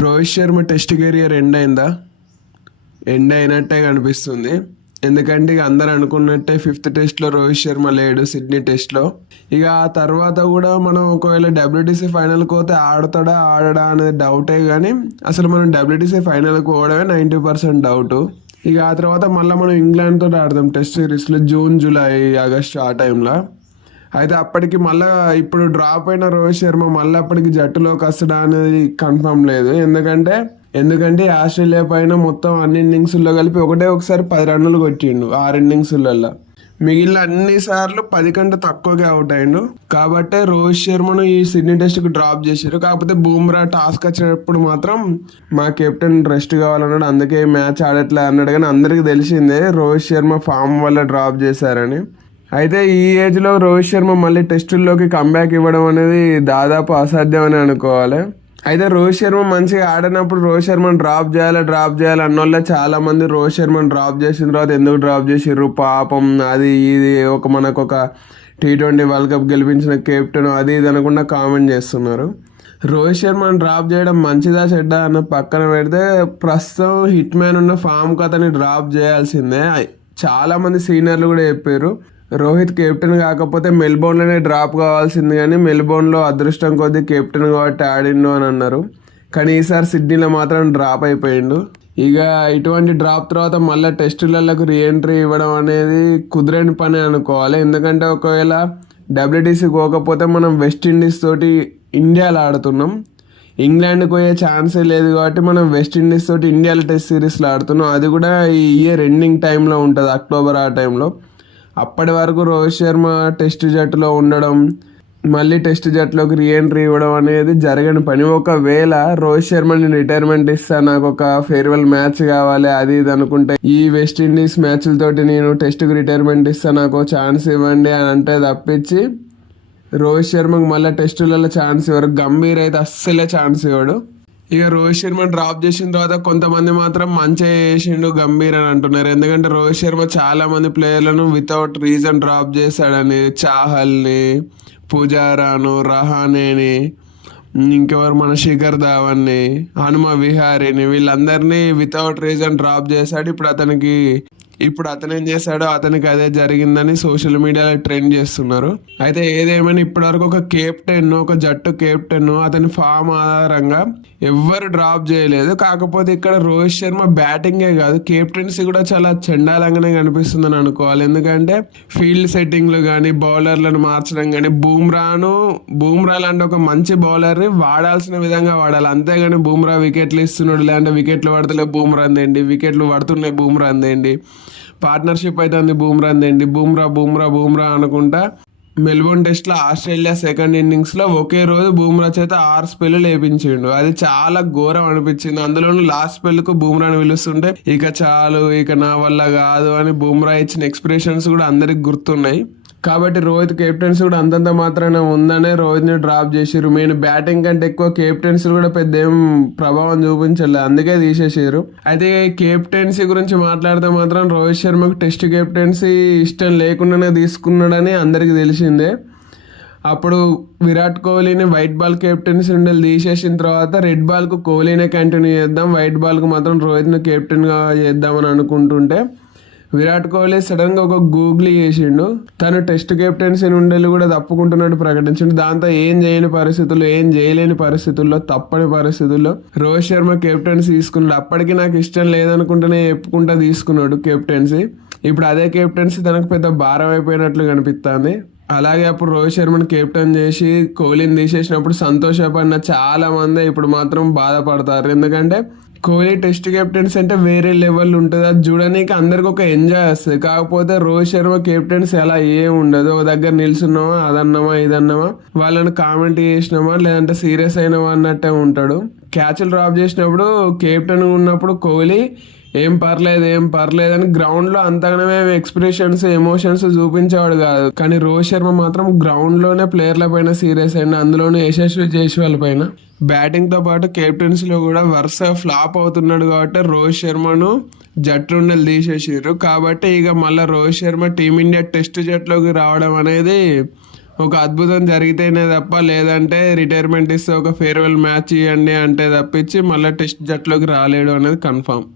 Rohit Sharma test career end అయిందా? End అయినట్టే కనిపిస్తుంది. ఎందుకంటే ఇక అందరు అనుకున్నట్టే ఫిఫ్త్ టెస్ట్లో రోహిత్ శర్మ లేడు సిడ్నీ టెస్ట్లో. ఇక ఆ తర్వాత కూడా మనం ఒకవేళ డబ్ల్యూటీసీ ఫైనల్కి పోతే ఆడతాడా ఆడడా అనేది డౌటే కానీ అసలు మనం డబ్ల్యూటీసీ ఫైనల్కి పోవడమే నైంటీ పర్సెంట్ డౌట్. ఇక ఆ తర్వాత మళ్ళీ మనం ఇంగ్లాండ్తో ఆడదాం టెస్ట్ సిరీస్లో జూన్ జూలై ఆగస్ట్ ఆ టైంలో. అయితే అప్పటికి మళ్ళా ఇప్పుడు డ్రాప్ అయిన రోహిత్ శర్మ మళ్ళీ అప్పటికి జట్టులోకి వస్తాడా అనేది కన్ఫర్మ్ లేదు. ఎందుకంటే ఎందుకంటే ఆస్ట్రేలియా పైన మొత్తం అన్ని ఇన్నింగ్స్లో కలిపి ఒకటే ఒకసారి పది రన్నులు కొట్టిండు ఆరు ఇన్నింగ్స్లలో మిగిలిన అన్ని సార్లు పది కంటే తక్కువగా అవుట్ అయిండు. కాబట్టి రోహిత్ శర్మను ఈ సిడ్నీ టెస్ట్కి డ్రాప్ చేశారు. కాకపోతే బూమ్రా టాస్క్ వచ్చినప్పుడు మాత్రం మా కెప్టెన్ రెస్ట్ కావాలన్నాడు. అందుకే మ్యాచ్ ఆడట్లే అన్నాడు. కానీ అందరికీ తెలిసిందే రోహిత్ శర్మ ఫామ్ వల్ల డ్రాప్ చేశారని. అయితే ఈ ఏజ్లో రోహిత్ శర్మ మళ్ళీ టెస్టుల్లోకి కంబ్యాక్ ఇవ్వడం అనేది దాదాపు అసాధ్యం అని అనుకోవాలి. అయితే రోహిత్ శర్మ మంచిగా ఆడినప్పుడు రోహిత్ శర్మను డ్రాప్ చేయాలి డ్రాప్ చేయాలి అన్నోళ్ళే చాలా మంది రోహిత్ శర్మను డ్రాప్ చేసిన తర్వాత ఎందుకు డ్రాప్ చేసిర్రు? పాపం అది ఇది ఒక మనకు ఒక టీ ట్వంటీ వరల్డ్ కప్ గెలిపించిన కెప్టెన్ అది ఇది అనకుండా కామెంట్ చేస్తున్నారు. రోహిత్ శర్మను డ్రాప్ చేయడం మంచిదా చెడ్డా అన్న పక్కన పెడితే ప్రస్తుతం హిట్ మ్యాన్ ఉన్న ఫామ్కి అతని డ్రాప్ చేయాల్సిందే. చాలామంది సీనియర్లు కూడా చెప్పారు రోహిత్ కెప్టెన్ కాకపోతే మెల్బోర్న్లోనే డ్రాప్ కావాల్సింది కానీ మెల్బోర్న్లో అదృష్టం కొద్దీ కెప్టెన్ కాబట్టి ఆడిండు అని అన్నారు. కానీ ఈసారి సిడ్నీలో మాత్రం డ్రాప్ అయిపోయిండు. ఇక ఇటువంటి డ్రాప్ తర్వాత మళ్ళీ టెస్టులకు రీఎంట్రీ ఇవ్వడం అనేది కుదిరని పని అనుకోవాలి. ఎందుకంటే ఒకవేళ డబ్ల్యూటీసీ పోకపోతే మనం వెస్టిండీస్ తోటి ఇండియాలో ఆడుతున్నాం. ఇంగ్లాండ్కి పోయే ఛాన్సే లేదు కాబట్టి మనం వెస్టిండీస్ తోటి ఇండియాలో టెస్ట్ సిరీస్లో ఆడుతున్నాం. అది కూడా ఈ ఇయర్ ఎండింగ్ టైంలో ఉంటుంది అక్టోబర్ ఆ టైంలో అప్పటి వరకు రోహిత్ శర్మ టెస్ట్ జట్టులో ఉండడం మళ్ళీ టెస్ట్ జట్టులోకి రీఎంట్రీ ఇవ్వడం అనేది జరగని పని. ఒకవేళ రోహిత్ శర్మని రిటైర్మెంట్ ఇస్తా నాకు ఒక ఫేర్వెల్ మ్యాచ్ కావాలి అది ఇది అనుకుంటే ఈ వెస్టిండీస్ మ్యాచ్లతోటి నేను టెస్ట్కి రిటైర్మెంట్ ఇస్తా నాకు ఛాన్స్ ఇవ్వండి అని అంటే తప్పించి రోహిత్ శర్మకు మళ్ళీ టెస్టులలో ఛాన్స్ ఇవ్వరు. గంభీర్ అయితే అస్సలే ఛాన్స్ ఇవ్వడు. ఇక రోహిత్ శర్మ డ్రాప్ చేసిన తర్వాత కొంతమంది మాత్రం మంచిగా చేసిండు గంభీర్ అని అంటున్నారు. ఎందుకంటే రోహిత్ శర్మ చాలా మంది ప్లేయర్లను వితౌట్ రీజన్ డ్రాప్ చేశాడని చాహల్ని పుజారాను రహానేని ఇంకెవరు మన శిఖర్ ధావన్ని హనుమ విహారీని వీళ్ళందరినీ వితౌట్ రీజన్ డ్రాప్ చేశాడు. ఇప్పుడు అతనికి ఇప్పుడు అతను ఏం చేశాడో అతనికి అదే జరిగిందని సోషల్ మీడియాలో ట్రెండ్ చేస్తున్నారు. అయితే ఏదేమైనా ఇప్పటివరకు ఒక కెప్టెన్ ఒక జట్టు కెప్టెన్ అతని ఫామ్ ఆధారంగా ఎవ్వరు డ్రాప్ చేయలేదు. కాకపోతే ఇక్కడ రోహిత్ శర్మ బ్యాటింగే కాదు కెప్టెన్సీ కూడా చాలా చండాలంగానే కనిపిస్తుందని అనుకోవాలి. ఎందుకంటే ఫీల్డ్ సెట్టింగ్లు కానీ బౌలర్లను మార్చడం కానీ బూమ్రాను బూమ్రా లాంటి ఒక మంచి బౌలర్ని వాడాల్సిన విధంగా వాడాలి. అంతేగాని బూమ్రా వికెట్లు ఇస్తున్నాడు లేదంటే వికెట్లు పడతలే బూమ్రా అందేయండి వికెట్లు పడుతున్నాయి బూమ్రా అందేయండి పార్ట్నర్షిప్ అయితే ఉంది బూమ్రా అందేండి బూమ్రా బూమ్రా బూమ్రా అనుకుంటా మెల్బోర్న్ టెస్ట్లో ఆస్ట్రేలియా సెకండ్ ఇన్నింగ్స్లో ఒకే రోజు బూమ్రా చేత ఆరు స్పెల్ లేపించిండు. అది చాలా ఘోరం అనిపించింది. అందులోనూ లాస్ట్ స్పెల్కు బూమ్రాని పిలుస్తుంటే ఇక చాలు ఇక నా వల్ల కాదు అని బూమ్రా ఇచ్చిన ఎక్స్ప్రెషన్స్ కూడా అందరికి గుర్తున్నాయి. కాబట్టి రోహిత్ కెప్టెన్స్ కూడా అంతంత మాత్రాన ఉందనే రోహిత్ని డ్రాప్ చేసిర్రు. మెయిన్ బ్యాటింగ్ కంటే ఎక్కువ కెప్టెన్స్ కూడా పెద్ద ఏం ప్రభావం చూపించలేదు అందుకే తీసేసారు అయితే కెప్టెన్సీ గురించి మాట్లాడితే మాత్రం రోహిత్ శర్మకు టెస్ట్ కెప్టెన్సీ ఇష్టం లేకుండానే తీసుకున్నాడని అందరికీ తెలిసిందే. అప్పుడు విరాట్ కోహ్లీని వైట్ బాల్ కెప్టెన్సీ నుండి తీసేసిన తర్వాత రెడ్ బాల్కు కోహ్లీనే కంటిన్యూ చేద్దాం. వైట్ బాల్కు మాత్రం రోహిత్ని కెప్టెన్గా చేద్దామని అనుకుంటుంటే విరాట్ కోహ్లీ సడన్గా ఒక గూగ్లీ చేసిండు. తను టెస్ట్ కెప్టెన్సీ నుండి కూడా తప్పుకుంటున్నట్టు ప్రకటించిండు. దాంతో ఏం చేయని పరిస్థితుల్లో ఏం చేయలేని పరిస్థితుల్లో తప్పని పరిస్థితుల్లో రోహిత్ శర్మ కెప్టెన్సీ తీసుకున్నాడు. అప్పటికి నాకు ఇష్టం లేదనుకుంటేనే చెప్పుకుంటా తీసుకున్నాడు కెప్టెన్సీ. ఇప్పుడు అదే కెప్టెన్సీ తనకు పెద్ద భారం అయిపోయినట్లు కనిపిస్తుంది. అలాగే అప్పుడు రోహిత్ శర్మని కెప్టెన్ చేసి కోహ్లీని తీసేసినప్పుడు సంతోషపడిన చాలా మంది ఇప్పుడు మాత్రం బాధపడతారు. ఎందుకంటే కోహ్లీ టెస్ట్ కెప్టెన్స్ అంటే వేరే లెవెల్ ఉంటుంది. అది చూడడానికి అందరికి ఒక ఎంజాయ్ వస్తుంది. కాకపోతే రోహిత్ శర్మ కెప్టెన్స్ అలా ఏం ఉండదు. ఒక దగ్గర నిల్చున్నామా అదన్నామా ఇదన్నామా వాళ్ళని కామెంట్ చేసినామా లేదంటే సీరియస్ అయినామా అన్నట్టే ఉంటాడు. క్యాచ్లు డ్రాప్ చేసినప్పుడు కెప్టెన్ ఉన్నప్పుడు కోహ్లీ ఏం పర్లేదు ఏం పర్లేదు అని గ్రౌండ్లో అంతగానే ఎక్స్ప్రెషన్స్ ఎమోషన్స్ చూపించేవాడు కాదు. కానీ రోహిత్ శర్మ మాత్రం గ్రౌండ్లోనే ప్లేయర్ల పైన సీరియస్ అయిన అందులోనే యశస్వి జైస్వాల్ పైన. బ్యాటింగ్తో పాటు కెప్టెన్సీలో కూడా వరుస ఫ్లాప్ అవుతున్నాడు కాబట్టి రోహిత్ శర్మను జట్టు నుండి తీసేసారు కాబట్టి ఇక మళ్ళీ రోహిత్ శర్మ టీమిండియా టెస్ట్ జట్టులోకి రావడం అనేది ఒక అద్భుతం జరిగితేనే తప్ప లేదంటే రిటైర్మెంట్ ఇస్తే ఒక ఫేర్వెల్ మ్యాచ్ ఇవ్వండి అంటే తప్పించి మళ్ళీ టెస్ట్ జట్లోకి రాలేడు అనేది కన్ఫామ్